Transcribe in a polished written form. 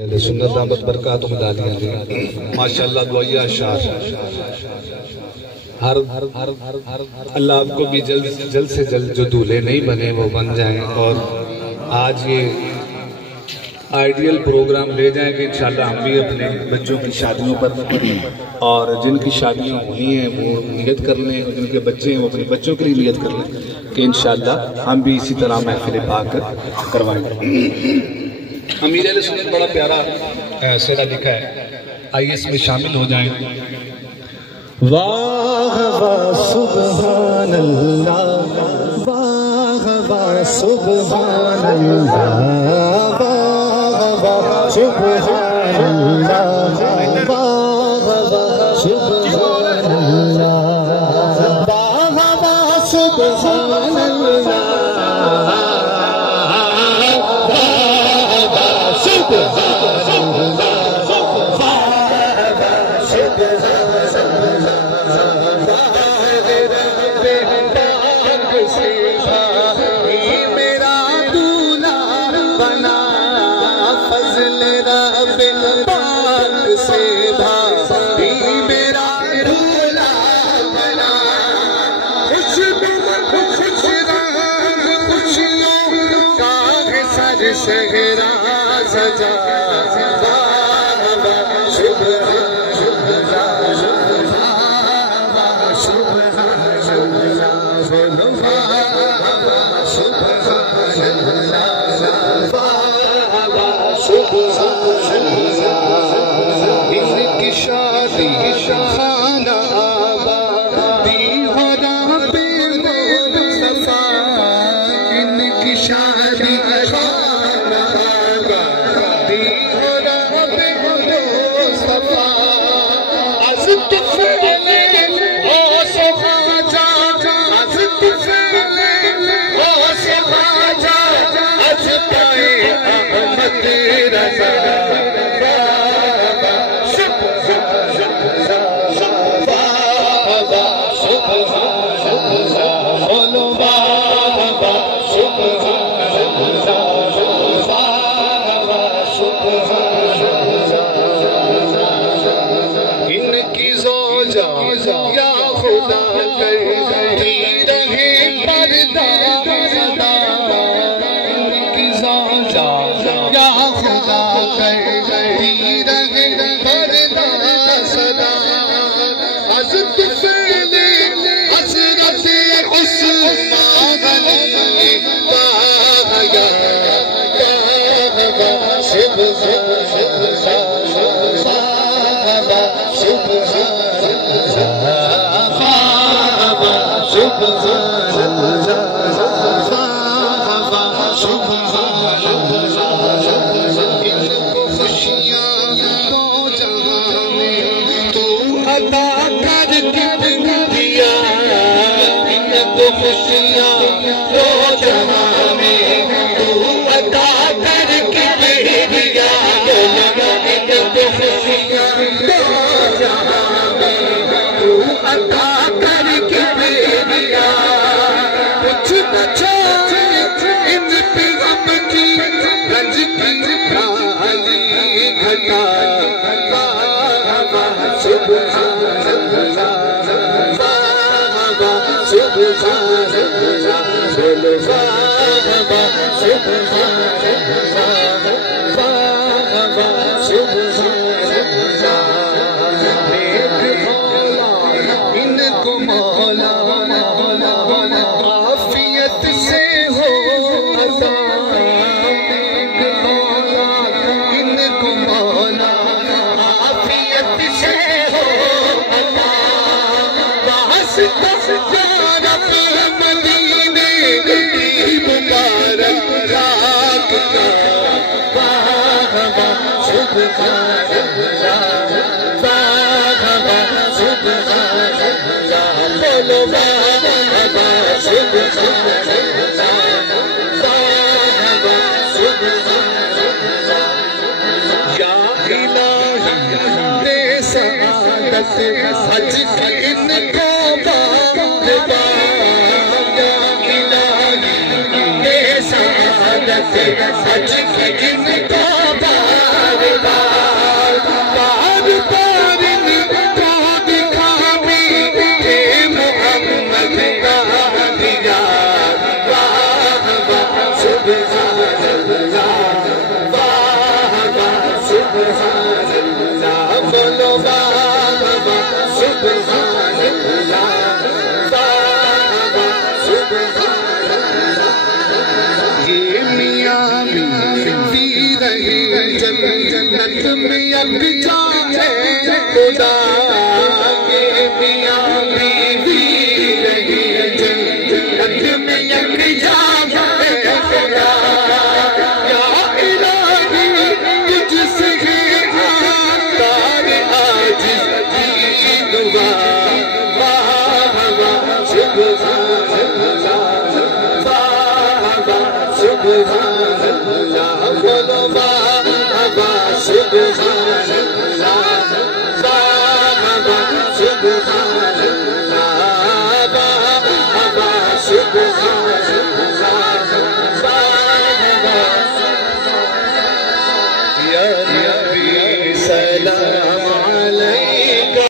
سنت دامت برکات مدالیاں دی ماشاءاللہ دعائیہ اشعار اللہ آپ کو بھی جلد سے جلد جو دولے نہیں بنے وہ بن جائیں اور آج یہ آئیڈیل پروگرام لے جائیں کہ انشاءاللہ ہم بھی اپنے بچوں کی شادیوں پر اور جن کی شادیاں ہونی ہیں وہ نیت کر لیں اور جن کے بچے ہیں وہ اپنے بچوں کے لیے نیت کر لیں کہ انشاءاللہ ہم بھی اسی طرح محفل پاک کروائیں گے۔ امیر اہل سنت بڑا پیارا سیرہ لکھا ہے، آئیے اس میں شامل ہو جائیں۔ واہ واہ سبحان اللہ، واہ واہ سبحان اللہ، واہ واہ سبحان اللہ، واہ واہ سبحان اللہ، واہ واہ سبحان اللہ، حج کی ان کو بار سبحان اللہ بولو مرحبا سبحان اللہ مرحبا سبحان اللہ یہ میاں بھی رہے جنت میں اب جائے خدا یہ میاں بھی رہے جنت میں اب جائے خدا یا الہی تجھ سے آتار آج کی دعا مرحبا سبحان اللہ مرحبا سبحان اللہ بولو مرحبا سبحان اللہ مرحبا سبحان اللہ مرحبا سبحان اللہ مرحبا یا نبی سلام علیک